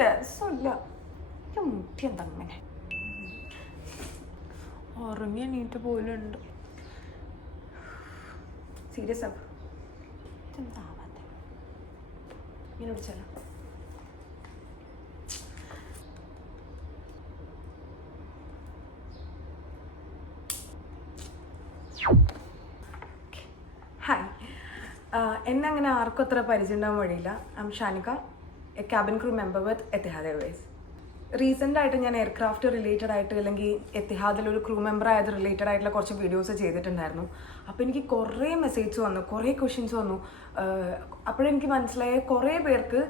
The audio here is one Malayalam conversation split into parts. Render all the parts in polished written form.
രസമില്ല. മുട്ടി എന്താ അങ്ങനെ ഉറങ്ങി എണീറ്റ് പോലുണ്ട്. സീരിയസ് ആവും എന്താവാത്ത ഇങ്ങനെ വിളിച്ചല്ലോ. ഹായ്, എന്നെ അങ്ങനെ ആർക്കും അത്ര പരിചയം ഉണ്ടാകാൻ വഴിയില്ല. I M ഷാനിക, A cabin crew member with Etihad Airways. Recent ആയിട്ട് ഞാൻ എയർക്രാഫ്റ്റ് റിലേറ്റഡ് ആയിട്ട് അല്ലെങ്കിൽ എത്തിഹാദിൽ ഒരു ക്രൂ മെമ്പർ ആയത് റിലേറ്റഡ് ആയിട്ടുള്ള കുറച്ച് വീഡിയോസ് ചെയ്തിട്ടുണ്ടായിരുന്നു. അപ്പോൾ എനിക്ക് കുറേ മെസ്സേജ് വന്നു, കുറേ ക്വസ്റ്റ്യൻസ് വന്നു. അപ്പോഴെനിക്ക് മനസ്സിലായ കുറേ പേർക്ക്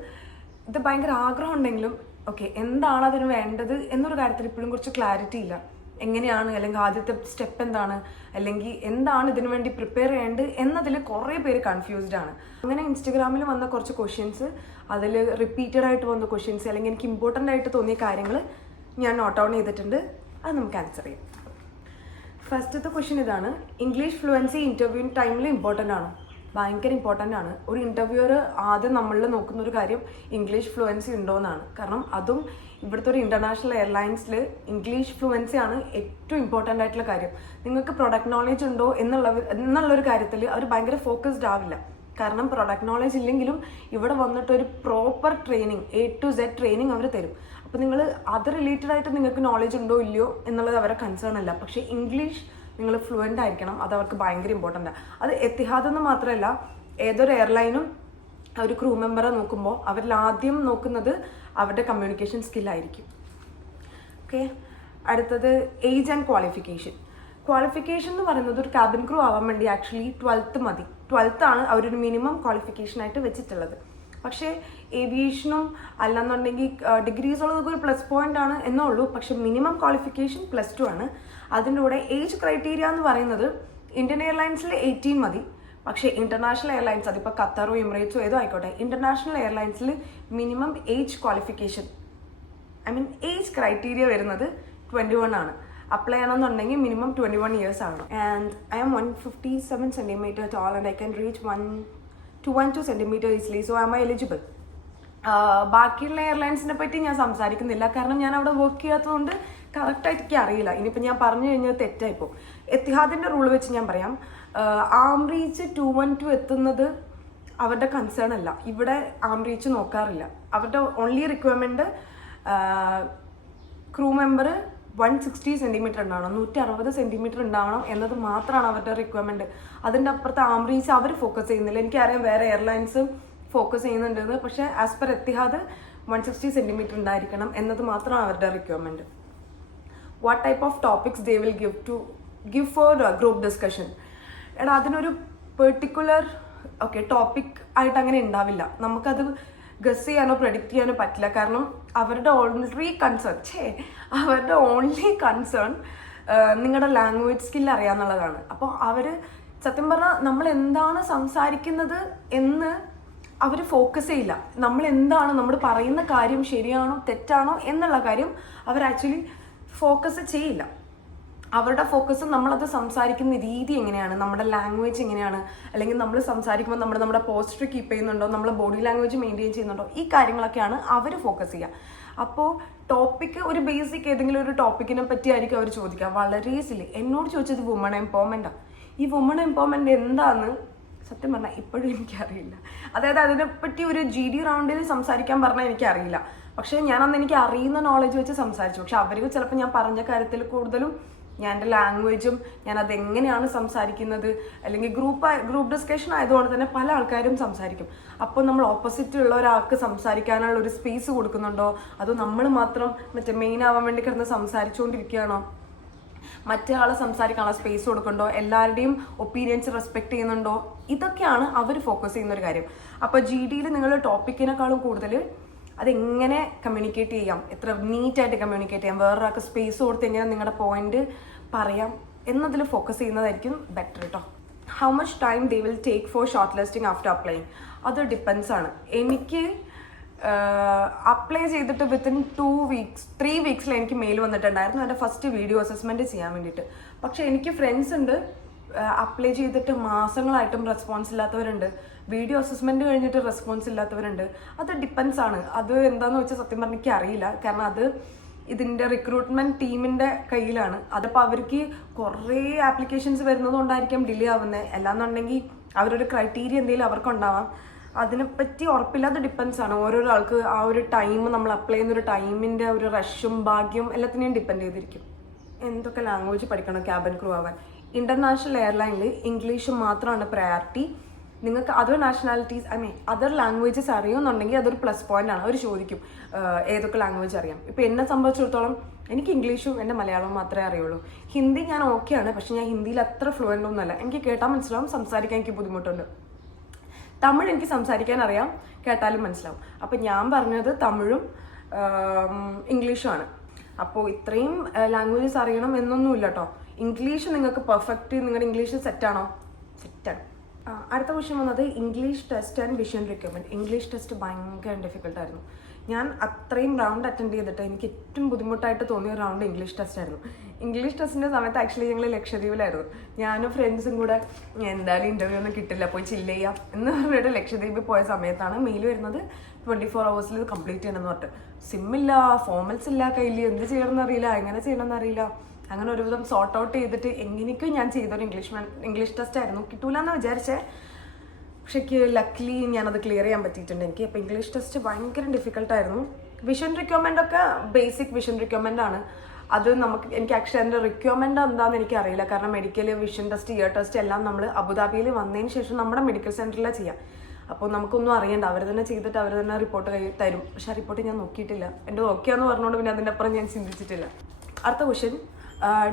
ഇത് ഭയങ്കര ആഗ്രഹം ഉണ്ടെങ്കിലും ഓക്കെ എന്താണ് അതിന് വേണ്ടത് എന്നൊരു കാര്യത്തിൽ ഇപ്പോഴും കുറച്ച് ക്ലാരിറ്റി ഇല്ല. എങ്ങനെയാണ്, അല്ലെങ്കിൽ ആദ്യത്തെ സ്റ്റെപ്പ് എന്താണ്, അല്ലെങ്കിൽ എന്താണ് ഇതിനു വേണ്ടി പ്രിപ്പയർ ചെയ്യേണ്ടത് എന്നതിൽ കുറേ പേര് കൺഫ്യൂസ്ഡ് ആണ്. അങ്ങനെ ഇൻസ്റ്റഗ്രാമിൽ വന്ന കുറച്ച് ക്വസ്റ്റ്യൻസ്, അതിൽ റിപ്പീറ്റഡ് ആയിട്ട് വന്ന ക്വസ്റ്റ്യൻസ്, അല്ലെങ്കിൽ എനിക്ക് ഇമ്പോർട്ടൻ്റ് ആയിട്ട് തോന്നിയ കാര്യങ്ങൾ ഞാൻ നോട്ട് ഡൗൺ ചെയ്തിട്ടുണ്ട്. അത് നമുക്ക് ആൻസർ ചെയ്യാം. ഫസ്റ്റത്തെ ക്വസ്റ്റ്യൻ ഇതാണ്: ഇംഗ്ലീഷ് ഫ്ലുവൻസി ഇൻ്റർവ്യൂ ടൈമിൽ ഇമ്പോർട്ടൻ്റ് ആണ്? ഭയങ്കര ഇമ്പോർട്ടൻ്റ് ആണ്. ഒരു ഇൻ്റർവ്യൂവർ ആദ്യം നമ്മളിൽ നോക്കുന്ന ഒരു കാര്യം ഇംഗ്ലീഷ് ഫ്ലുവൻസി ഉണ്ടോ എന്നാണ്. കാരണം അതും ഇവിടുത്തെ ഒരു ഇൻ്റർനാഷണൽ ഇംഗ്ലീഷ് ഫ്ലുവൻസി ആണ് ഏറ്റവും ഇമ്പോർട്ടൻ്റ് ആയിട്ടുള്ള കാര്യം. നിങ്ങൾക്ക് പ്രൊഡക്റ്റ് നോളേജ് ഉണ്ടോ എന്നുള്ളൊരു കാര്യത്തിൽ അവർ ഭയങ്കര ഫോക്കസ്ഡ് ആവില്ല. കാരണം പ്രൊഡക്റ്റ് നോളേജ് ഇല്ലെങ്കിലും ഇവിടെ വന്നിട്ട് ഒരു proper training, A to Z training അവർ തരും. അപ്പോൾ നിങ്ങൾ അത് റിലേറ്റഡ് ആയിട്ട് നിങ്ങൾക്ക് നോളേജ് ഉണ്ടോ ഇല്ലയോ എന്നുള്ളത് അവരെ കൺസേൺ അല്ല. പക്ഷേ ഇംഗ്ലീഷ് നിങ്ങൾ ഫ്ലുവൻ്റ് ആയിരിക്കണം, അത് അവർക്ക് ഭയങ്കര ഇമ്പോർട്ടൻ്റ് ആണ്. അത് എത്തിഹാദ് എന്ന് മാത്രമല്ല, ഏതൊരു എയർലൈനും ഒരു ക്രൂ മെമ്പറെ നോക്കുമ്പോൾ അവരിൽ ആദ്യം നോക്കുന്നത് അവരുടെ കമ്മ്യൂണിക്കേഷൻ സ്കില്ലായിരിക്കും. ഓക്കെ, അടുത്തത് ഏജ് ആൻഡ് ക്വാളിഫിക്കേഷൻ. ക്വാളിഫിക്കേഷൻ എന്ന് പറയുന്നത് ഒരു ക്യാബിൻ ക്രൂ ആവാൻ വേണ്ടി ആക്ച്വലി 12th മതി. 12th ആണ് അവരൊരു മിനിമം ക്വാളിഫിക്കേഷനായിട്ട് വെച്ചിട്ടുള്ളത്. പക്ഷേ ഏവിയേഷനും അല്ലെന്നുണ്ടെങ്കിൽ ഡിഗ്രീസ് ഉള്ളതൊക്കെ ഒരു പ്ലസ് പോയിന്റ് ആണ് എന്നേ ഉള്ളൂ. പക്ഷെ മിനിമം ക്വാളിഫിക്കേഷൻ +2 ആണ്. അതിൻ്റെ കൂടെ ഏജ് ക്രൈറ്റീരിയ എന്ന് പറയുന്നത് ഇന്ത്യൻ എയർലൈൻസിൽ 18 മതി. പക്ഷേ ഇന്റർനാഷണൽ എയർലൈൻസ്, അതിപ്പോൾ ഖത്തറോ എമിറേറ്റ്സോ ഏതോ ആയിക്കോട്ടെ, ഇന്റർനാഷണൽ എയർലൈൻസിൽ minimum age qualification age criteria വരുന്നത് 21 ആണ്. അപ്ലൈ ചെയ്യണമെന്നുണ്ടെങ്കിൽ മിനിമം 21 ഇയേഴ്സ് ആണ്. And I am 157 centimeter tall and I can reach 1 centimeter easily. So am I eligible? ബാക്കിയുള്ള എയർലൈൻസിനെ പറ്റി ഞാൻ സംസാരിക്കുന്നില്ല, കാരണം ഞാൻ അവിടെ വർക്ക് ചെയ്യാത്തതുകൊണ്ട് കറക്റ്റായിട്ട് എനിക്ക് അറിയില്ല. ഇനിയിപ്പോൾ ഞാൻ പറഞ്ഞു കഴിഞ്ഞാൽ തെറ്റായിപ്പോൾ. എത്തിഹാദിൻ്റെ റൂൾ വെച്ച് ഞാൻ പറയാം, ആം റീച്ച് 212 എത്തുന്നത് അവരുടെ കൺസേൺ അല്ല. ഇവിടെ ആം റീച്ച് നോക്കാറില്ല. അവരുടെ only requirement crew member 160 centimeter ഉണ്ടാവണം, 160 centimeter ഉണ്ടാവണം എന്നത് മാത്രമാണ് അവരുടെ റിക്വയർമെൻറ്റ്. അതിൻ്റെ അപ്പുറത്ത് ആം റീച്ച് അവർ ഫോക്കസ് ചെയ്യുന്നില്ല. എനിക്കറിയാം വേറെ എയർലൈൻസ് ഫോക്കസ് ചെയ്യുന്നുണ്ടെന്ന്, പക്ഷേ ആസ് പെർ എത്തിഹാദ് 160 centimeter ഉണ്ടായിരിക്കണം എന്നത് മാത്രമാണ് അവരുടെ requirement. What type of topics they will give for group discussion. എടാ, അതിനൊരു പെർട്ടിക്കുലർ ടോപ്പിക് ആയിട്ട് അങ്ങനെ ഉണ്ടാവില്ല. നമുക്കത് ഗസ് ചെയ്യാനോ പ്രെഡിക്റ്റ് ചെയ്യാനോ പറ്റില്ല. കാരണം അവരുടെ ഓൺലി കൺസേൺ നിങ്ങളുടെ ലാംഗ്വേജ് സ്കില്ല് അറിയാന്നുള്ളതാണ്. അപ്പോൾ അവർ സത്യം പറഞ്ഞാൽ നമ്മൾ എന്താണ് സംസാരിക്കുന്നത് എന്ന് അവർ ഫോക്കസ് ചെയ്യില്ല. നമ്മൾ പറയുന്ന കാര്യം ശരിയാണോ തെറ്റാണോ എന്നുള്ള കാര്യം അവർ ആക്ച്വലി ഫോക്കസ് ചെയ്യില്ല. അവരുടെ ഫോക്കസ് നമ്മളത് സംസാരിക്കുന്ന രീതി എങ്ങനെയാണ്, നമ്മുടെ ലാംഗ്വേജ് എങ്ങനെയാണ്, അല്ലെങ്കിൽ നമ്മൾ സംസാരിക്കുമ്പോൾ നമ്മുടെ പോസ്റ്റർ കീപ്പ് ചെയ്യുന്നുണ്ടോ, നമ്മുടെ ബോഡി ലാംഗ്വേജ് മെയിൻറ്റെയിൻ ചെയ്യുന്നുണ്ടോ, ഈ കാര്യങ്ങളൊക്കെയാണ് അവർ ഫോക്കസ് ചെയ്യുക. അപ്പോൾ ടോപ്പിക്ക് ഒരു ബേസിക് ഏതെങ്കിലും ഒരു ടോപ്പിക്കിനെ പറ്റി ആയിരിക്കും അവർ ചോദിക്കുക. വളരെ ഈസിലി എന്നോട് ചോദിച്ചത് വുമൺ എംപവർമെൻറ്റാണ്. ഈ വുമൺ എംപവർമെൻറ്റ് എന്താണെന്ന് സത്യം പറഞ്ഞാൽ ഇപ്പോഴും എനിക്കറിയില്ല. അതായത് അതിനെപ്പറ്റി ഒരു GD റൗണ്ടിൽ സംസാരിക്കാൻ പറഞ്ഞാൽ എനിക്കറിയില്ല. പക്ഷേ ഞാനന്ന് എനിക്ക് അറിയുന്ന നോളജ് വെച്ച് സംസാരിച്ചു. പക്ഷെ അവർ ചിലപ്പോൾ ഞാൻ പറഞ്ഞ കാര്യത്തിൽ കൂടുതലും ഞാൻ എൻ്റെ ലാംഗ്വേജും ഞാൻ അതെങ്ങനെയാണ് സംസാരിക്കുന്നത്, അല്ലെങ്കിൽ ഗ്രൂപ്പ് ഡിസ്കഷൻ ആയതുകൊണ്ട് തന്നെ പല ആൾക്കാരും സംസാരിക്കും. അപ്പോൾ നമ്മൾ ഓപ്പോസിറ്റ് ഉള്ള ഒരാൾക്ക് സംസാരിക്കാനുള്ള ഒരു സ്പേസ് കൊടുക്കുന്നുണ്ടോ, അതോ നമ്മൾ മാത്രം മെയിൻ ആവാൻ വേണ്ടി കിടന്ന് സംസാരിച്ചുകൊണ്ടിരിക്കുകയാണോ, മറ്റേ ആളെ സംസാരിക്കാനുള്ള സ്പേസ് കൊടുക്കുന്നുണ്ടോ, എല്ലാവരുടെയും ഒപ്പീനിയൻസ് റെസ്പെക്ട് ചെയ്യുന്നുണ്ടോ, ഇതൊക്കെയാണ് അവർ ഫോക്കസ് ചെയ്യുന്ന ഒരു കാര്യം. അപ്പോൾ GDയിൽ നിങ്ങൾ ടോപ്പിക്കിനേക്കാളും കൂടുതൽ അതെങ്ങനെ കമ്മ്യൂണിക്കേറ്റ് ചെയ്യാം, എത്ര നീറ്റായിട്ട് കമ്മ്യൂണിക്കേറ്റ് ചെയ്യാം, വേറൊരാൾക്ക് സ്പേസ് കൊടുത്ത് എങ്ങനെ നിങ്ങളുടെ പോയിന്റ് പറയാം എന്നതിൽ ഫോക്കസ് ചെയ്യുന്നതായിരിക്കും ബെറ്റർ കേട്ടോ. How much time they will take for short listing after applying? അത് ഡിപ്പെൻസ് ആണ്. എനിക്ക് അപ്ലൈ ചെയ്തിട്ട് വിത്തിൻ 3 വീക്സിൽ എനിക്ക് മെയിൽ വന്നിട്ടുണ്ടായിരുന്നു എൻ്റെ ഫസ്റ്റ് വീഡിയോ അസസ്മെൻറ്റ് ചെയ്യാൻ വേണ്ടിയിട്ട്. പക്ഷേ എനിക്ക് ഫ്രണ്ട്സ് ഉണ്ട് അപ്ലൈ ചെയ്തിട്ട് മാസങ്ങളായിട്ടും റെസ്പോൺസ് ഇല്ലാത്തവരുണ്ട്. വീഡിയോ അസസ്മെൻറ്റ് കഴിഞ്ഞിട്ട് റെസ്പോൺസ് ഇല്ലാത്തവരുണ്ട്. അത് ഡിപ്പെൻസ് ആണ്. അത് എന്താണെന്ന് വെച്ചാൽ സത്യം പറഞ്ഞാൽ എനിക്ക് അറിയില്ല. കാരണം അത് ഇതിൻ്റെ റിക്രൂട്ട്മെൻറ്റ് ടീമിൻ്റെ കയ്യിലാണ്. അതിപ്പോൾ അവർക്ക് കുറേ ആപ്ലിക്കേഷൻസ് വരുന്നത് കൊണ്ടായിരിക്കാം ഡിലേ ആവുന്നത്. അല്ലാന്നുണ്ടെങ്കിൽ അവരൊരു ക്രൈറ്റീരിയ എന്തെങ്കിലും അവർക്കുണ്ടാവാം. അതിനെപ്പറ്റി ഉറപ്പില്ല. അത് ഡിപ്പെൻസ് ആണ്. ഓരോരോ ആൾക്ക് ആ ഒരു ടൈം, നമ്മൾ അപ്ലൈ ചെയ്യുന്നൊരു ടൈമിൻ്റെ ഒരു റഷും ഭാഗ്യവും എല്ലാത്തിനെയും ഡിപ്പെൻഡ് ചെയ്തിരിക്കും. എന്തൊക്കെ ലാംഗ്വേജ് പഠിക്കണം ക്യാബിൻ ക്രൂ ആവാൻ? ഇൻ്റർനാഷണൽ എയർലൈനിൽ ഇംഗ്ലീഷ് മാത്രമാണ് പ്രയോറിറ്റി. നിങ്ങൾക്ക് അതർ നാഷണാലിറ്റീസ് അതർ ലാംഗ്വേജസ് അറിയുമെന്നുണ്ടെങ്കിൽ അതൊരു പ്ലസ് പോയിന്റ് ആണ്. അവർ ചോദിക്കും ഏതൊക്കെ ലാംഗ്വേജ് അറിയാം. ഇപ്പോൾ എന്നെ സംബന്ധിച്ചിടത്തോളം എനിക്ക് ഇംഗ്ലീഷും എൻ്റെ മലയാളവും മാത്രമേ അറിയുള്ളൂ. ഹിന്ദി ഞാൻ ഓക്കെയാണ്, പക്ഷെ ഞാൻ ഹിന്ദിയിൽ അത്ര ഫ്ലുവൻ്റ് ഒന്നുമല്ല. എനിക്ക് കേട്ടാൽ മനസ്സിലാവും, സംസാരിക്കാൻ എനിക്ക് ബുദ്ധിമുട്ടുണ്ട്. തമിഴ് എനിക്ക് സംസാരിക്കാൻ അറിയാം, കേട്ടാലും മനസ്സിലാവും. അപ്പം ഞാൻ പറഞ്ഞത് തമിഴും ഇംഗ്ലീഷുമാണ്. അപ്പോൾ ഇത്രയും ലാംഗ്വേജസ് അറിയണം എന്നൊന്നുമില്ല കേട്ടോ. ഇംഗ്ലീഷ് നിങ്ങൾക്ക് പെർഫെക്റ്റ്, നിങ്ങളുടെ ഇംഗ്ലീഷ് സെറ്റാണോ? സെറ്റാണ്. അടുത്ത ക്വസ്റ്റ്യൻ വന്നത് English test and vision requirement. English test ഭയങ്കര ഡിഫിക്കൽട്ടായിരുന്നു. ഞാൻ അത്രയും റൗണ്ട് അറ്റൻഡ് ചെയ്തിട്ട് എനിക്ക് ഏറ്റവും ബുദ്ധിമുട്ടായിട്ട് തോന്നിയ റൗണ്ട് ഇംഗ്ലീഷ് ടെസ്റ്റ് ആയിരുന്നു. ഇംഗ്ലീഷ് ടെസ്റ്റിൻ്റെ സമയത്ത് ആക്ച്വലി ഞങ്ങൾ ലക്ഷദ്വീപിലായിരുന്നു. ഞാനും ഫ്രണ്ട്സും കൂടെ എന്തായാലും ഇൻ്റർവ്യൂ ഒന്നും കിട്ടില്ല, പോയി ചില്ല് ചെയ്യാം എന്ന് പറഞ്ഞിട്ട് ലക്ഷദ്വീപിൽ പോയ സമയത്താണ് മെയിൽ വരുന്നത് 24 hours ഇത് കംപ്ലീറ്റ് ചെയ്യണമെന്ന് പറഞ്ഞിട്ട്. സിമ്മില്ല, ഫോമൽസ് ഇല്ല കയ്യിൽ, എന്ത് ചെയ്യണമെന്ന് അറിയില്ല, എങ്ങനെ ചെയ്യണമെന്ന് അറിയില്ല. അങ്ങനെ ഒരുവിധം സോർട്ട് ഔട്ട് ചെയ്തിട്ട് എങ്ങനെയൊക്കെയും ഞാൻ ചെയ്തൊരു ഇംഗ്ലീഷ് ടെസ്റ്റ് ആയിരുന്നു. കിട്ടൂല എന്ന് വിചാരിച്ചേ, പക്ഷേ എനിക്ക് ലക്ലി ഞാനത് ക്ലിയർ ചെയ്യാൻ പറ്റിയിട്ടുണ്ട് എനിക്ക്. അപ്പോൾ ഇംഗ്ലീഷ് ടെസ്റ്റ് ഭയങ്കര ഡിഫിക്കൽട്ടായിരുന്നു. വിഷൻ റിക്വയർമെൻ്റ് ഒക്കെ ബേസിക് വിഷൻ റിക്വയർമെൻ്റ് ആണ്. അത് എനിക്ക് ആക്ച്വലി അതിൻ്റെ റിക്വയർമെൻ്റ് എന്താണെന്ന് എനിക്കറിയില്ല. കാരണം medical, vision test, year test എല്ലാം നമ്മൾ അബുദാബിയിൽ വന്നതിന് ശേഷം നമ്മുടെ മെഡിക്കൽ സെൻറ്ററിലാണ് ചെയ്യാം. അപ്പോൾ നമുക്കൊന്നും അറിയണ്ട, അവർ തന്നെ ചെയ്തിട്ട് അവർ തന്നെ റിപ്പോർട്ട് തരും. പക്ഷേ ആ റിപ്പോർട്ട് ഞാൻ നോക്കിയിട്ടില്ല. എൻ്റെ ഓക്കെയാന്ന് പറഞ്ഞുകൊണ്ട് പിന്നെ അതിൻ്റെ അപ്പുറം ഞാൻ ചിന്തിച്ചിട്ടില്ല. അടുത്ത question,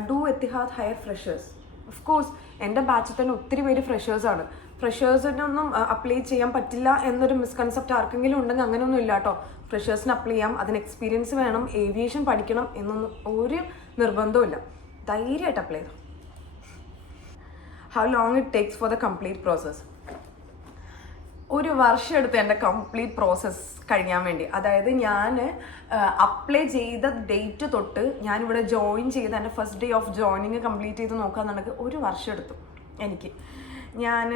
do Etihad higher freshers? Of course എൻ്റെ ബാച്ചിൽ തന്നെ ഒത്തിരി പേര് ഫ്രഷേഴ്സാണ്. ഫ്രഷേഴ്സിനൊന്നും അപ്ലൈ ചെയ്യാൻ പറ്റില്ല എന്നൊരു മിസ്കൺസെപ്റ്റ് ആർക്കെങ്കിലും ഉണ്ടെങ്കിൽ അങ്ങനെയൊന്നും ഇല്ല കേട്ടോ. ഫ്രഷേഴ്സിന് അപ്ലൈ ചെയ്യാം, അതിന് എക്സ്പീരിയൻസ് വേണം, ഏവിയേഷൻ പഠിക്കണം എന്നൊന്നും ഒരു നിർബന്ധവും. ധൈര്യമായിട്ട് അപ്ലൈ ചെയ്തു. How long it takes for the complete process? 1 വർഷം എടുത്ത് എൻ്റെ കംപ്ലീറ്റ് പ്രോസസ്സ് കഴിയാൻ വേണ്ടി. അതായത് ഞാൻ അപ്ലൈ ചെയ്ത ഡേറ്റ് തൊട്ട് ഞാനിവിടെ ജോയിൻ ചെയ്ത് എൻ്റെ first day of joining complete ചെയ്ത് നോക്കാന്നുണ്ടെങ്കിൽ 1 വർഷം എടുത്തു എനിക്ക്. ഞാൻ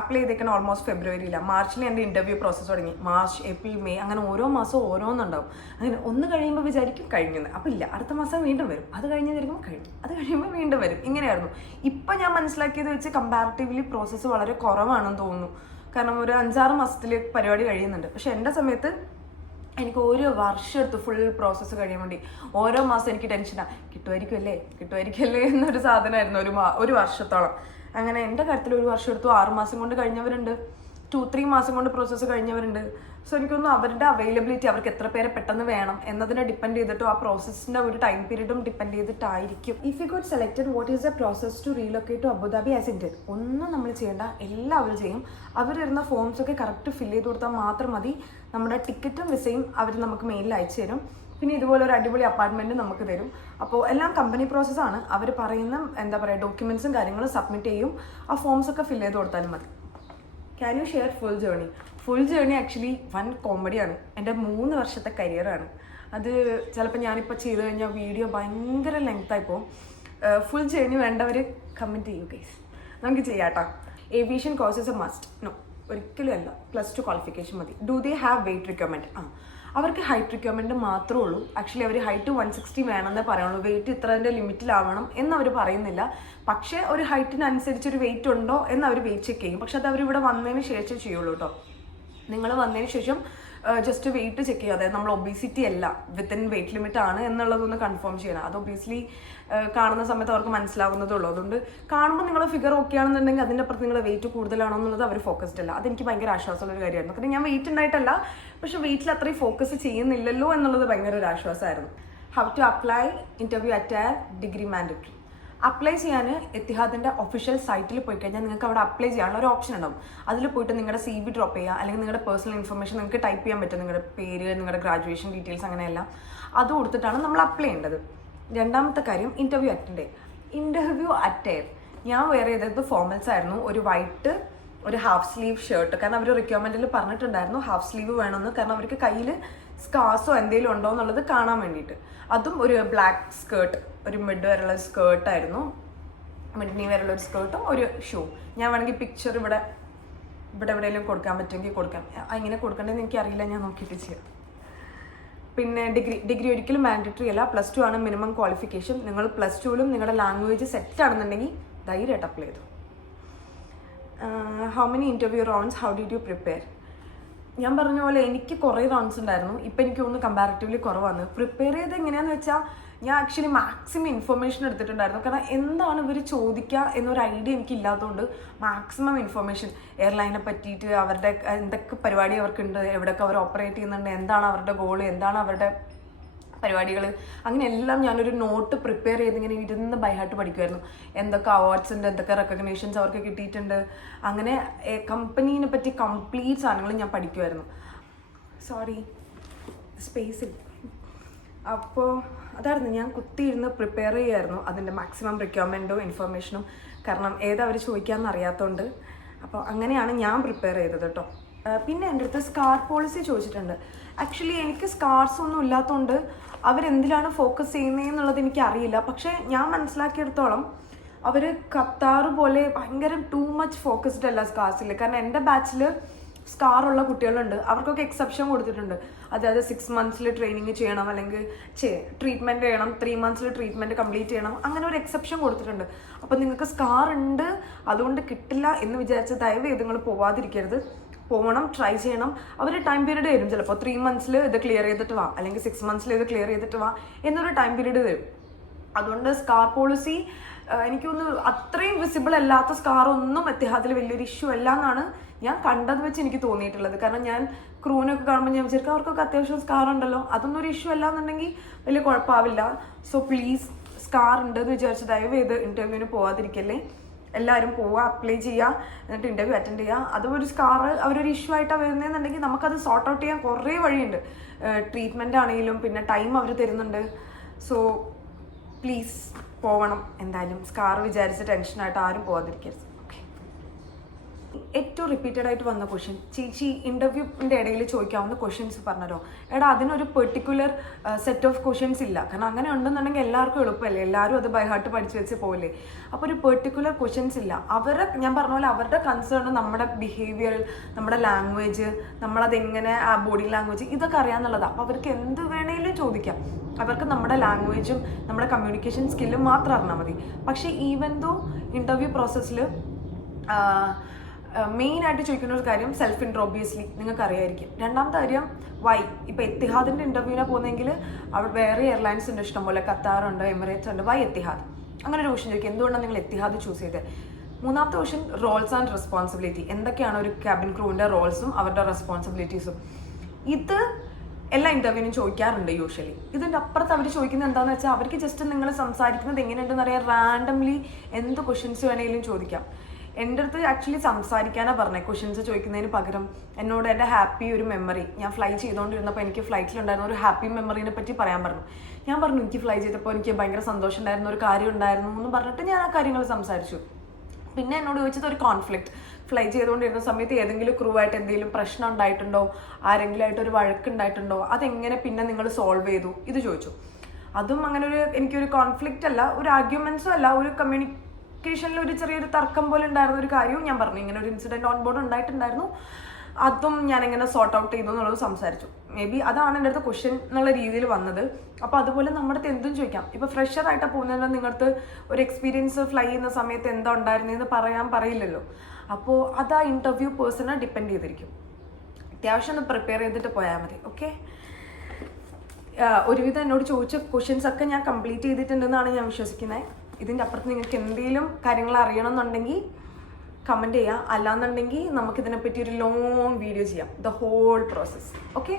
അപ്ലൈ ചെയ്തേക്കണം ഓൾമോസ്റ്റ് ഫെബ്രുവരിയിലാണ്. മാർച്ചിൽ എൻ്റെ ഇൻ്റർവ്യൂ പ്രോസസ്സ് തുടങ്ങി. മാർച്ച്, ഏപ്രിൽ, മെയ്, അങ്ങനെ ഓരോ മാസവും ഓരോന്നുണ്ടാവും. അങ്ങനെ ഒന്ന് കഴിയുമ്പോൾ വിചാരിക്കും കഴിഞ്ഞെന്ന്. അപ്പോൾ ഇല്ല, അടുത്ത മാസം വീണ്ടും വരും. അത് കഴിഞ്ഞ് തരുമ്പോൾ കഴിഞ്ഞു, അത് കഴിയുമ്പോൾ വീണ്ടും വരും. ഇങ്ങനെയായിരുന്നു. ഇപ്പം ഞാൻ മനസ്സിലാക്കിയത് വെച്ച് കമ്പാരിറ്റീവ്ലി പ്രോസസ്സ് വളരെ കുറവാണെന്ന് തോന്നുന്നു. കാരണം ഒരു 5-6 മാസത്തിൽ പരിപാടി കഴിയുന്നുണ്ട്. പക്ഷെ എൻ്റെ സമയത്ത് എനിക്ക് 1 വർഷം എടുത്ത് ഫുൾ പ്രോസസ്സ് കഴിയാൻ വേണ്ടി. ഓരോ മാസം എനിക്ക് ടെൻഷനാണ്, കിട്ടുമായിരിക്കുമല്ലേ എന്നൊരു സാധനമായിരുന്നു 1 വർഷത്തോളം. അങ്ങനെ എൻ്റെ കാര്യത്തിൽ 1 വർഷം എടുത്തു. 6 മാസം കൊണ്ട് കഴിഞ്ഞവരുണ്ട്, 2-3 മാസം കൊണ്ട് പ്രോസസ്സ് കഴിഞ്ഞവരുണ്ട്. സോ എനിക്കൊന്നും അവരുടെ അവൈലബിലിറ്റി, അവർക്ക് എത്ര പേരെ പെട്ടെന്ന് വേണം എന്നതിനെ ഡിപ്പെൻഡ് ചെയ്തിട്ടും ആ പ്രോസസ്സിൻ്റെ ഒരു ടൈം പീരീഡും ഡിപ്പെൻഡ് ചെയ്തിട്ടായിരിക്കും. If you got selected, what is the process to relocate to Abu Dhabi as Indian? ഒന്നും നമ്മൾ ചെയ്യേണ്ട, എല്ലാവരും ചെയ്യും. അവരിരുന്ന ഫോംസൊക്കെ കറക്റ്റ് ഫില്ല് ചെയ്ത് കൊടുത്താൽ മാത്രം മതി. നമ്മുടെ ടിക്കറ്റും വിസയും അവർ നമുക്ക് മെയിലിൽ അയച്ചു തരും. പിന്നെ ഇതുപോലെ ഒരു അടിപൊളി അപ്പാർട്ട്മെൻറ്റ് നമുക്ക് തരും. അപ്പോൾ എല്ലാം കമ്പനി പ്രോസസ്സാണ്. അവർ പറയുന്ന ഡോക്യുമെൻറ്റ്സും കാര്യങ്ങളും സബ്മിറ്റ് ചെയ്യും. ആ ഫോംസൊക്കെ ഫില്ല് ചെയ്ത് കൊടുത്താലും മതി. Can you share full journey? Full journey actually one കോമഡിയാണ്. എൻ്റെ 3 വർഷത്തെ കരിയറാണ് അത്. ചിലപ്പോൾ ഞാനിപ്പോൾ ചെയ്ത് കഴിഞ്ഞാൽ വീഡിയോ ഭയങ്കര ലെങ്തായി പോകും. ഫുൾ ജേർണി വേണ്ടവർ കമൻറ്റ് ചെയ്യൂ ഗൈസ്, നമുക്ക് ചെയ്യാം കേട്ടോ. Aviation courses a must? No, ഒരിക്കലും അല്ല. +2 ക്വാളിഫിക്കേഷൻ മതി. Do they have weight requirement? അവർക്ക് ഹൈറ്റ് റിക്വയർമെൻറ്റ് മാത്രമേ ഉള്ളൂ. ആക്ച്വലി അവർ ഹൈറ്റ് 160 വേണമെന്നേ പറയുള്ളൂ. വെയിറ്റ് ഇത്രേൻ്റെ ലിമിറ്റിലാവണം എന്നവർ പറയുന്നില്ല. പക്ഷേ ഒരു ഹൈറ്റിനനുസരിച്ചൊരു വെയിറ്റ് ഉണ്ടോ എന്ന് അവർ വെയിറ്റ് ചെക്ക് ചെയ്യും. പക്ഷെ അത് അവരിവിടെ വന്നതിന് ശേഷം ചെയ്യുള്ളൂ കേട്ടോ. നിങ്ങൾ വന്നതിന് ശേഷം ജസ്റ്റ് വെയിറ്റ് ചെക്ക് ചെയ്യുക. അതായത് നമ്മൾ ഒബീസിറ്റി അല്ല, വിത്തിൻ വെയിറ്റ് ലിമിറ്റ് ആണ് എന്നുള്ളതൊന്ന് കൺഫേം ചെയ്യണം. അത് ഒബീസ്ലി കാണുന്ന സമയത്ത് അവർക്ക് മനസ്സിലാവുന്നതേ ഉള്ളൂ. അതുകൊണ്ട് കാണുമ്പോൾ നിങ്ങൾ ഫിഗർ ഓക്കെ ആണെന്നുണ്ടെങ്കിൽ അതിൻ്റെ അപ്പുറത്ത് നിങ്ങൾ വെയിറ്റ് കൂടുതലാണോ എന്നുള്ളത് അവർ ഫോക്കസ്ഡ് അല്ല. അതെനിക്ക് ഭയങ്കര ആശ്വാസമുള്ളൊരു കാര്യമായിരുന്നു. കാരണം ഞാൻ വെയിറ്റ് ഉണ്ടായിട്ടല്ല, പക്ഷേ വെയിറ്റിൽ അത്രയും ഫോക്കസ് ചെയ്യുന്നില്ലല്ലോ എന്നുള്ളത് ഭയങ്കര ഒരു ആശ്വാസമായിരുന്നു. How to apply interview at degree mandatory? Apply ചെയ്യാൻ എത്തിഹാദിൻ്റെ ഒഫീഷ്യൽ സൈറ്റിൽ പോയി കഴിഞ്ഞാൽ നിങ്ങൾക്ക് അവിടെ അപ്ലൈ ചെയ്യാനുള്ള ഒരു ഓപ്ഷൻ ഉണ്ടാവും. അതിൽ പോയിട്ട് നിങ്ങളുടെ CV ഡ്രോപ്പ് ചെയ്യുക, അല്ലെങ്കിൽ നിങ്ങളുടെ പേഴ്സണൽ ഇൻഫർമേഷൻ നിങ്ങൾക്ക് ടൈപ്പ് ചെയ്യാൻ പറ്റും. നിങ്ങളുടെ പേര്, നിങ്ങളുടെ ഗ്രാജുവേഷൻ ഡീറ്റെയിൽസ്, അങ്ങനെയെല്ലാം അത് കൊടുത്തിട്ടാണ് നമ്മൾ അപ്ലൈ ചെയ്യേണ്ടത്. രണ്ടാമത്തെ കാര്യം, ഇൻ്റർവ്യൂ അറ്റയർ. ഞാൻ വെയർ ചെയ്തത് ഫോർമൽസ് ആയിരുന്നു. ഒരു വൈറ്റ്, ഒരു ഹാഫ് സ്ലീവ് ഷർട്ട്. കാരണം അവർ റിക്വയർമെൻറ്റിൽ പറഞ്ഞിട്ടുണ്ടായിരുന്നു ഹാഫ് സ്ലീവ് വേണമെന്ന്. കാരണം അവർക്ക് കയ്യിൽ സ്കാർസോ എന്തെങ്കിലും ഉണ്ടോ എന്നുള്ളത് കാണാൻ വേണ്ടിയിട്ട്. അതും ഒരു ബ്ലാക്ക് സ്കേർട്ട്, ഒരു മിഡ് വരെയുള്ള സ്കേർട്ടായിരുന്നു. മിഡ് നീ വരെയുള്ള ഒരു സ്കേർട്ടും ഒരു ഷൂ. ഞാൻ വേണമെങ്കിൽ പിക്ചർ ഇവിടെ ഇവിടെ എവിടെയെങ്കിലും കൊടുക്കാൻ പറ്റുമെങ്കിൽ കൊടുക്കാം. എങ്ങനെ കൊടുക്കേണ്ടതെന്ന് എനിക്കറിയില്ല, ഞാൻ നോക്കിയിട്ട് ചെയ്യാം. പിന്നെ ഡിഗ്രി ഒരിക്കലും മാൻഡറ്ററി അല്ല. +2 ആണ് മിനിമം ക്വാളിഫിക്കേഷൻ. നിങ്ങൾ +2ലും നിങ്ങളുടെ ലാംഗ്വേജ് സെറ്റ് ആണെന്നുണ്ടെങ്കിൽ ധൈര്യമായിട്ട് അപ്ലൈ ചെയ്തു. How many interview rounds, how did you prepare? ഞാൻ പറഞ്ഞ പോലെ എനിക്ക് കുറേ റൗണ്ട്സ് ഉണ്ടായിരുന്നു. ഇപ്പം എനിക്ക് തോന്നുന്നു കമ്പാരിറ്റീവ്ലി കുറവാണ്. പ്രിപ്പയർ ചെയ്ത് എങ്ങനെയാണെന്ന് വെച്ചാൽ ഞാൻ ആക്ച്വലി മാക്സിമം ഇൻഫർമേഷൻ എടുത്തിട്ടുണ്ടായിരുന്നു. കാരണം എന്താണ് ഇവർ ചോദിക്കുക എന്നൊരു ഐഡിയ എനിക്ക് ഇല്ലാത്തതുകൊണ്ട് മാക്സിമം ഇൻഫർമേഷൻ എയർലൈനെ പറ്റിയിട്ട്, അവരുടെ എന്തൊക്കെ പരിപാടി അവർക്കുണ്ട്, എവിടെയൊക്കെ അവർ ഓപ്പറേറ്റ് ചെയ്യുന്നുണ്ട്, എന്താണ് അവരുടെ ഗോൾ, എന്താണ് അവരുടെ പരിപാടികൾ, അങ്ങനെ എല്ലാം ഞാനൊരു നോട്ട് പ്രിപ്പയർ ചെയ്ത് ഇങ്ങനെ ഇരുന്ന് ബൈഹാർട്ട് പഠിക്കുമായിരുന്നു. എന്തൊക്കെ അവാർഡ്സ് ഉണ്ട്, എന്തൊക്കെ റെക്കഗ്നേഷൻസ് അവർക്ക് കിട്ടിയിട്ടുണ്ട്, അങ്ങനെ കമ്പനീനെ പറ്റി കംപ്ലീറ്റ് സാധനങ്ങൾ ഞാൻ പഠിക്കുമായിരുന്നു. സോറി, സ്പേസിൽ. അപ്പോൾ അതായിരുന്നു, ഞാൻ കുത്തിയിരുന്ന് പ്രിപ്പയർ ചെയ്യുമായിരുന്നു അതിൻ്റെ മാക്സിമം റിക്വയർമെൻറ്റും ഇൻഫർമേഷനും. കാരണം ഏതവർ ചോദിക്കാമെന്ന് അറിയാത്തതുകൊണ്ട്. അപ്പോൾ അങ്ങനെയാണ് ഞാൻ പ്രിപ്പയർ ചെയ്തത് കേട്ടോ. പിന്നെ എൻ്റെ അടുത്ത് സ്കാർ പോളിസി ചോദിച്ചിട്ടുണ്ട്. ആക്ച്വലി എനിക്ക് സ്കാർസ് ഒന്നും ഇല്ലാത്തതുകൊണ്ട് അവരെന്തിലാണ് ഫോക്കസ് ചെയ്യുന്നതെന്നുള്ളത് എനിക്കറിയില്ല. പക്ഷേ ഞാൻ മനസ്സിലാക്കിയെടുത്തോളം അവർ ഖത്താർ പോലെ ഭയങ്കര ടൂ മച്ച് ഫോക്കസ്ഡ് അല്ല സ്കാർസിൽ. കാരണം എൻ്റെ ബാച്ചിൽ സ്കാറുള്ള കുട്ടികളുണ്ട്, അവർക്കൊക്കെ എക്സെപ്ഷൻ കൊടുത്തിട്ടുണ്ട്. അതായത് 6 months ട്രെയിനിങ് ചെയ്യണം, അല്ലെങ്കിൽ ട്രീറ്റ്മെൻറ്റ് ചെയ്യണം, 3 months ട്രീറ്റ്മെൻറ്റ് കംപ്ലീറ്റ് ചെയ്യണം, അങ്ങനെ ഒരു എക്സെപ്ഷൻ കൊടുത്തിട്ടുണ്ട്. അപ്പോൾ നിങ്ങൾക്ക് സ്കാർ ഉണ്ട് അതുകൊണ്ട് കിട്ടില്ല എന്ന് വിചാരിച്ച് ദയവ് ചെയ്ത് നിങ്ങൾ പോവാതിരിക്കരുത്. പോകണം, ട്രൈ ചെയ്യണം. അവർ ടൈം പീരീഡ് തരും. ചിലപ്പോൾ 3 months ഇത് ക്ലിയർ ചെയ്തിട്ട് വാ, അല്ലെങ്കിൽ 6 months ഇത് ക്ലിയർ ചെയ്തിട്ട് വാ എന്നൊരു ടൈം പീരീഡ് തരും. അതുകൊണ്ട് സ്കാർ പോളിസി എനിക്കൊന്ന് അത്രയും വിസിബിൾ അല്ലാത്ത സ്കാർ ഒന്നും എത്തിഹാദിൽ വലിയൊരു ഇഷ്യൂ അല്ല എന്നാണ് ഞാൻ കണ്ടത് വെച്ച് എനിക്ക് തോന്നിയിട്ടുള്ളത്. കാരണം ഞാൻ ക്രൂവിനൊക്കെ കാണുമ്പോൾ ഞാൻ വിചാരിക്കും അവർക്കൊക്കെ അത്യാവശ്യം സ്കാർ ഉണ്ടല്ലോ, അതൊന്നും ഒരു ഇഷ്യൂ അല്ല എന്നുണ്ടെങ്കിൽ വലിയ കുഴപ്പമാവില്ല. സോ പ്ലീസ്, സ്കാർ ഉണ്ടെന്ന് വിചാരിച്ച് ദയവ് ചെയ്ത് ഇൻ്റർവ്യൂവിന് പോവാതിരിക്കല്ലേ. എല്ലാവരും പോവുക, അപ്ലൈ ചെയ്യുക, എന്നിട്ട് ഇൻ്റർവ്യൂ അറ്റൻഡ് ചെയ്യുക. അതും ഒരു സ്കാർ അവരൊരു ഇഷ്യൂ ആയിട്ടാണ് വരുന്നതെന്നുണ്ടെങ്കിൽ നമുക്കത് സോർട്ട് ഔട്ട് ചെയ്യാൻ കുറേ വഴിയുണ്ട്. ട്രീറ്റ്മെൻ്റ് ആണെങ്കിലും പിന്നെ ടൈം അവർ തരുന്നുണ്ട്. സോ പ്ലീസ് പോകണം എന്തായാലും. സ്കാർ വിചാരിച്ച് ടെൻഷനായിട്ട് ആരും പോകാതിരിക്കരുത്. ഏറ്റവും റിപ്പീറ്റഡ് ആയിട്ട് വന്ന ക്വസ്റ്റ്യൻ, ചേച്ചി ഇൻ്റർവ്യൂവിൻ്റെ ഇടയിൽ ചോദിക്കാവുന്ന ക്വസ്റ്റ്യൻസ് പറഞ്ഞല്ലോ. എടാ അതിനൊരു പെർട്ടിക്കുലർ സെറ്റ് ഓഫ് ക്വസ്റ്റ്യൻസ് ഇല്ല. കാരണം അങ്ങനെ ഉണ്ടെന്നുണ്ടെങ്കിൽ എല്ലാവർക്കും എളുപ്പമല്ലേ, എല്ലാവരും അത് ബൈഹാർട്ട് പഠിച്ച് വെച്ച് പോകില്ലേ. അപ്പോൾ ഒരു പെർട്ടിക്കുലർ ക്വസ്റ്റ്യൻസ് ഇല്ല. ഞാൻ പറഞ്ഞ പോലെ അവരുടെ കൺസേൺ നമ്മുടെ ബിഹേവിയറിൽ, നമ്മുടെ ലാംഗ്വേജ്, നമ്മളതെങ്ങനെ ആ ബോഡി ലാംഗ്വേജ് ഇതൊക്കെ അറിയാമെന്നുള്ളതാണ്. അപ്പോൾ അവർക്ക് എന്ത് വേണേലും ചോദിക്കാം. അവർക്ക് നമ്മുടെ ലാംഗ്വേജും നമ്മുടെ കമ്മ്യൂണിക്കേഷൻ സ്കില്ലും മാത്രം അറിഞ്ഞാൽ മതി. പക്ഷേ ഈവൻ ദോ ഇൻ്റർവ്യൂ പ്രോസസ്സിൽ മെയിനായിട്ട് ചോദിക്കുന്ന ഒരു കാര്യം സെൽഫ് ഇൻട്രോ, ഒബ്വിയസ്ലി നിങ്ങൾക്ക് അറിയായിരിക്കും. രണ്ടാമത്തെ കാര്യം വൈ. ഇപ്പോൾ എത്തിഹാദിൻ്റെ ഇൻ്റർവ്യൂവിനെ പോകുന്നെങ്കിൽ അവിടെ വേറെ എയർലൈൻസ് ഉണ്ട് ഇഷ്ടംപോലെ, ഖത്താറുണ്ട്, എമിറേറ്റ്സ് ഉണ്ട്. Why Etihad? അങ്ങനെ ഒരു ക്വസ്റ്റ്യൻ ചോദിക്കും, എന്തുകൊണ്ടാണ് നിങ്ങൾ എത്തിഹാദ് ചൂസ് ചെയ്തത്? മൂന്നാമത്തെ ക്വസ്റ്റ്യൻ റോൾസ് ആൻഡ് റെസ്പോൺസിബിലിറ്റി. എന്തൊക്കെയാണ് ഒരു ക്യാബിൻ ക്രൂവിൻ്റെ റോൾസും അവരുടെ റെസ്പോൺസിബിലിറ്റീസും? ഇത് എല്ലാ ഇൻ്റർവ്യൂവിനും ചോദിക്കാറുണ്ട് യൂഷ്വലി. ഇതിൻ്റെ അപ്പുറത്ത് അവർ ചോദിക്കുന്നത് എന്താണെന്ന് വെച്ചാൽ അവർക്ക് ജസ്റ്റ് നിങ്ങൾ സംസാരിക്കുന്നത് എങ്ങനെയുണ്ടെന്ന് അറിയാൻ റാൻഡംലി എന്ത് ക്വസ്റ്റ്യൻസ് വേണമെങ്കിലും ചോദിക്കാം. എൻ്റെ അടുത്ത് ആക്ച്വലി സംസാരിക്കാനാണ് പറഞ്ഞത് ക്വസ്റ്റ്യൻസ് ചോദിക്കുന്നതിന് പകരം. എന്നോട് എൻ്റെ ഹാപ്പി ഒരു മെമ്മറി, ഞാൻ ഫ്ലൈ ചെയ്തുകൊണ്ടിരുന്നപ്പോൾ എനിക്ക് ഫ്ലൈറ്റിലുണ്ടായിരുന്ന ഒരു ഹാപ്പി മെമ്മറീനെ പറ്റി പറയാൻ പറഞ്ഞു. ഞാൻ പറഞ്ഞു എനിക്ക് ഫ്ലൈ ചെയ്തപ്പോൾ എനിക്ക് ഭയങ്കര സന്തോഷം ഉണ്ടായിരുന്ന ഒരു കാര്യം ഉണ്ടായിരുന്നു എന്ന് പറഞ്ഞിട്ട് ഞാൻ ആ കാര്യങ്ങൾ സംസാരിച്ചു. പിന്നെ എന്നോട് ചോദിച്ചത് ഒരു കോൺഫ്ലിക്റ്റ്, ഫ്ലൈ ചെയ്തുകൊണ്ടിരുന്ന സമയത്ത് ഏതെങ്കിലും ക്രൂ ആയിട്ട് എന്തെങ്കിലും പ്രശ്നം ഉണ്ടായിട്ടുണ്ടോ, ആരെങ്കിലും ആയിട്ട് ഒരു വഴക്കുണ്ടായിട്ടുണ്ടോ, അതെങ്ങനെ പിന്നെ നിങ്ങൾ സോൾവ് ചെയ്തു, ഇത് ചോദിച്ചു. അതും അങ്ങനെ എനിക്കൊരു കോൺഫ്ലിക്റ്റ് അല്ല, ഒരു ആർഗ്യുമെൻസും അല്ല, ഒരു കമ്മ്യൂണിക്കേഷനിൽ ഒരു ചെറിയൊരു തർക്കം പോലെ ഉണ്ടായിരുന്ന ഒരു കാര്യവും ഞാൻ പറഞ്ഞു. ഇങ്ങനെ ഒരു ഇൻസിഡൻറ്റ് ഓൺ ബോർഡ് ഉണ്ടായിട്ടുണ്ടായിരുന്നു, അതും ഞാൻ എങ്ങനെ സോർട്ട് ഔട്ട് ചെയ്തു എന്നുള്ളത് സംസാരിച്ചു. മേ ബി അതാണ് എൻ്റെ അടുത്ത് ക്വസ്റ്റ്യൻ എന്നുള്ള രീതിയിൽ വന്നത്. അപ്പോൾ അതുപോലെ നമ്മുടെ അടുത്ത് എന്തും ചോദിക്കാം. ഇപ്പോൾ ഫ്രഷറായിട്ടാണ് പോകുന്നതെന്ന് നിങ്ങളുടെ ഒരു എക്സ്പീരിയൻസ് ഫ്ലൈ ചെയ്യുന്ന സമയത്ത് എന്താ ഉണ്ടായിരുന്നതെന്ന് പറയില്ലല്ലോ. അപ്പോൾ അത് ആ ഇൻ്റർവ്യൂ പേഴ്സണെ ഡിപ്പെൻഡ് ചെയ്തിരിക്കും. അത്യാവശ്യം ഒന്ന് പ്രിപ്പയർ ചെയ്തിട്ട് പോയാൽ മതി. ഓക്കെ, ഒരുവിധം എന്നോട് ചോദിച്ച ക്വസ്റ്റ്യൻസ് ഒക്കെ ഞാൻ കംപ്ലീറ്റ് ചെയ്തിട്ടുണ്ടെന്നാണ് ഞാൻ വിശ്വസിക്കുന്നത്. ഇതിൻ്റെ അപ്പുറത്ത് നിങ്ങൾക്ക് എന്തെങ്കിലും കാര്യങ്ങൾ അറിയണമെന്നുണ്ടെങ്കിൽ കമൻറ്റ് ചെയ്യുക. അല്ലാന്നുണ്ടെങ്കിൽ നമുക്കിതിനെപ്പറ്റി ഒരു ലോങ് വീഡിയോ ചെയ്യാം, ദ ഹോൾ പ്രോസസ്സ്. ഓക്കെ.